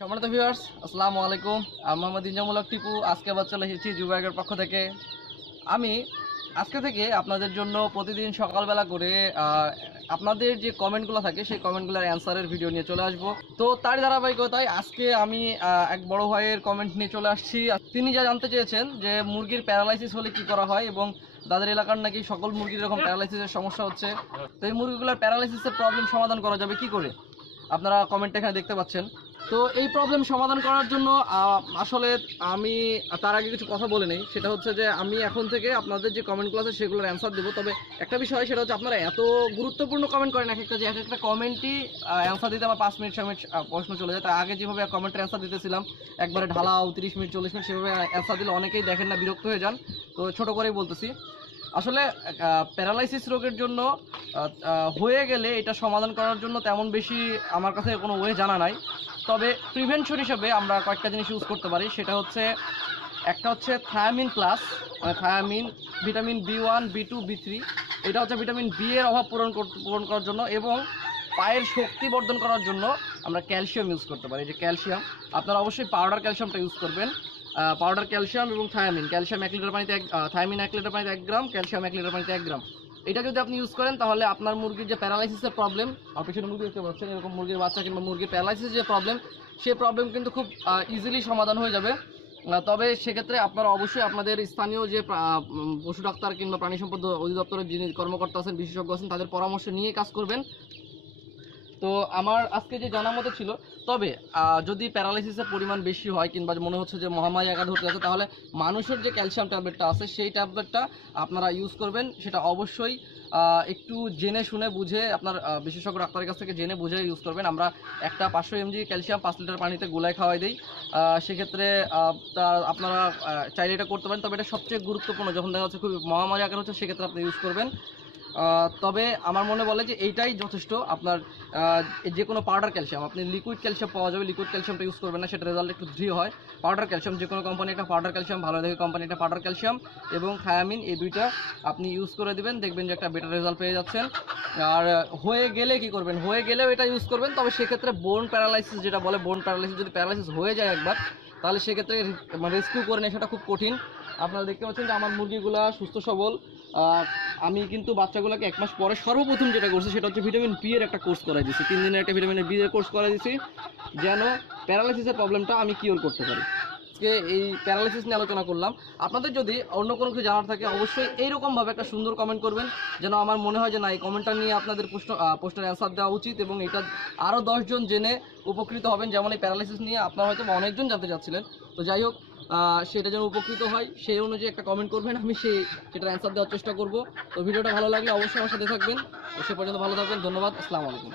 সম্মানিত ভিউয়ার্স, আসসালামু আলাইকুম। আমি মোহাম্মদ ইনজামুল হক টিপু। আজকে আবার চলে এসেছি যুবাগের পক্ষ থেকে। আমি আজকে থেকে আপনাদের জন্য প্রতিদিন সকালবেলা করে আপনাদের যে কমেন্টগুলো থাকে সেই কমেন্টগুলোর অ্যান্সারের ভিডিও নিয়ে চলে আসব। তো তারই ধারাবাহিকতায় আজকে আমি এক বড় ভাইয়ের কমেন্ট নিয়ে চলে আসছি। তিনি যা জানতে চেয়েছেন যে মুরগির প্যারালাইসিস হলে কি করা হয় এবং তাদের এলাকার নাকি সকল মুরগির এরকম প্যারালাইসিসের সমস্যা হচ্ছে। তো এই মুরগিগুলোর প্যারালাইসিসের প্রবলেম সমাধান করা যাবে কি করে, আপনারা কমেন্ট এখানে দেখতে পাচ্ছেন। তো এই প্রবলেম সমাধান করার জন্য আসলে আমি তার আগে কিছু কথা বলে নেই। সেটা হচ্ছে যে আমি এখন থেকে আপনাদের যে কমেন্টগুলো আছে সেগুলোর অ্যান্সার দেবো। তবে একটা বিষয়, সেটা হচ্ছে আপনারা এত গুরুত্বপূর্ণ কমেন্ট করেন এক একটা, যে এক একটা কমেন্টই অ্যান্সার দিতে আমার 5 মিনিট 6 মিনিট প্রশ্ন চলে যায়। তার আগে যেভাবে কমেন্টের অ্যান্সার দিতেছিলাম একবারে ঢালাও 30 মিনিট 40 মিনিট, সেভাবে অ্যান্সার দিলে অনেকেই দেখেন না, বিরক্ত হয়ে যান। তো ছোট করেই বলতেছি, আসলে প্যারালাইসিস রোগের জন্য হয়ে গেলে এটা সমাধান করার জন্য তেমন বেশি আমার কাছে কোনো ওয়ে জানা নাই। তবে প্রিভেনশন হিসেবে আমরা কয়েকটা জিনিস ইউজ করতে পারি। সেটা হচ্ছে, একটা হচ্ছে thymine plus, thymine, vitamin B1 B2 B3। এটা হচ্ছে ভিটামিন বি এর অভাব পূরণ করার জন্য, এবং পায়ের শক্তি বর্ধন করার জন্য আমরা ক্যালসিয়াম ইউজ করতে পারি। যে ক্যালসিয়াম, আপনারা অবশ্যই পাউডার ক্যালসিয়ামটা ইউজ করবেন। পাউডার ক্যালসিয়াম এবং থায়ামিন, ক্যালসিয়াম 1 লিটার পানিতে থায়ামিন 1 লিটার পানিতে 1 গ্রাম, ক্যালসিয়াম 1 লিটার পানিতে 1 গ্রাম। এটা যদি আপনি ইউজ করেন তাহলে আপনার মুরগির যে প্যারালাইসিসের প্রবলেম, পিছনে মুরগি দেখতে পাচ্ছেন, এরকম মুরগির বাচ্চা কিংবা মুরগির প্যারালাইসিস যে প্রবলেম, সেই প্রবলেম কিন্তু খুব ইজিলি সমাধান হয়ে যাবে। তবে সেক্ষেত্রে আপনারা অবশ্যই আপনাদের স্থানীয় যে পশু ডাক্তার কিংবা প্রাণী সম্পদ অধিদপ্তরের যিনি কর্মকর্তা আছেন, বিশেষজ্ঞ আছেন, তাদের পরামর্শ নিয়ে কাজ করবেন। তো আমার আজকে যে জানার মতো ছিল। তবে যদি প্যারালাইসিসের পরিমাণ বেশি হয় কিংবা মনে হচ্ছে যে মহামারী আঘাত হতে যাচ্ছে, তাহলে মানুষের যে ক্যালসিয়াম ট্যাবলেটটা আছে সেই ট্যাবলেটটা আপনারা ইউজ করবেন। সেটা অবশ্যই একটু জেনে শুনে বুঝে আপনার বিশেষজ্ঞ ডাক্তারের কাছ থেকে জেনে বুঝে ইউজ করবেন। আমরা একটা 500 mg ক্যালসিয়াম 5 লিটার পানিতে গুলায় খাওয়াই দিই। সেক্ষেত্রে আপনারা চাইলে এটা করতে পারেন। তবে এটা সবচেয়ে গুরুত্বপূর্ণ যখন দেখা যাচ্ছে খুব মহামারী আঘাত হচ্ছে, সেক্ষেত্রে আপনি ইউজ করবেন। তবে আমার মনে বলে যে এইটাই যথেষ্ট। আপনার যে কোনো পাউডার ক্যালসিয়াম, আপনি লিকুইড ক্যালসিয়াম পাওয়া যাবে, লিকুইড ক্যালসিয়ামটা ইউজ করবেন না, সেটা রেজাল্ট একটু ধীর হয়। পাউডার ক্যালসিয়াম, যে কোনো কোম্পানি একটা পাউডার ক্যালসিয়াম, ভালো দেখে কোম্পানি একটা পাউডার ক্যালসিয়াম এবং থায়ামিন, এই দুইটা আপনি ইউজ করে দিবেন, দেখবেন যে একটা বেটার রেজাল্ট পেয়ে যাচ্ছেন। আর হয়ে গেলে কি করবেন, হয়ে গেলেও এটা ইউজ করবেন। তবে সেক্ষেত্রে বোন প্যারালাইসিস যেটা বলে, বোন প্যারালাইসিস যদি প্যারালাইসিস হয়ে যায় একবার, তাহলে সেক্ষেত্রে রেস্কিউ করে নেয়, সেটা খুব কঠিন। আপনারা দেখতে পাচ্ছেন যে আমার মুরগিগুলা সুস্থ সবল। আমি কিন্তু বাচ্চাগুলোকে 1 মাস পরে সর্বপ্রথম যেটা করছি সেটা হচ্ছে ভিটামিন বি এর একটা কোর্স করাই দিয়েছি। 3 দিনের একটা ভিটামিন বি এর কোর্স করাই দিয়েছি, যেন প্যারালাইসিসের প্রবলেমটা আমি কিওর করতে পারি। আজকে এই প্যারালাইসিস নিয়ে আলোচনা করলাম। আপনাদের যদি অন্য কোনো কিছু জানার থাকে, অবশ্যই এইরকমভাবে একটা সুন্দর কমেন্ট করবেন, যেন আমার মনে হয় যে না, এই কমেন্টটা নিয়ে আপনাদের প্রশ্নের অ্যান্সার দেওয়া উচিত, এবং এটা আরও 10 জন জেনে উপকৃত হবেন। যেমন এই প্যারালাইসিস নিয়ে আপনারা হয়তো অনেকজন জানতে চাচ্ছিলেন। তো যাই হোক, সেটা যেন উপকৃত হয় সেই অনুযায়ী একটা কমেন্ট করবেন, আমি সেটার অ্যান্সার দেওয়ার চেষ্টা করব। তো ভিডিওটা ভালো লাগলে অবশ্যই আমার সাথে থাকবেন। সে পর্যন্ত ভালো থাকবেন। ধন্যবাদ। আসসালামু আলাইকুম।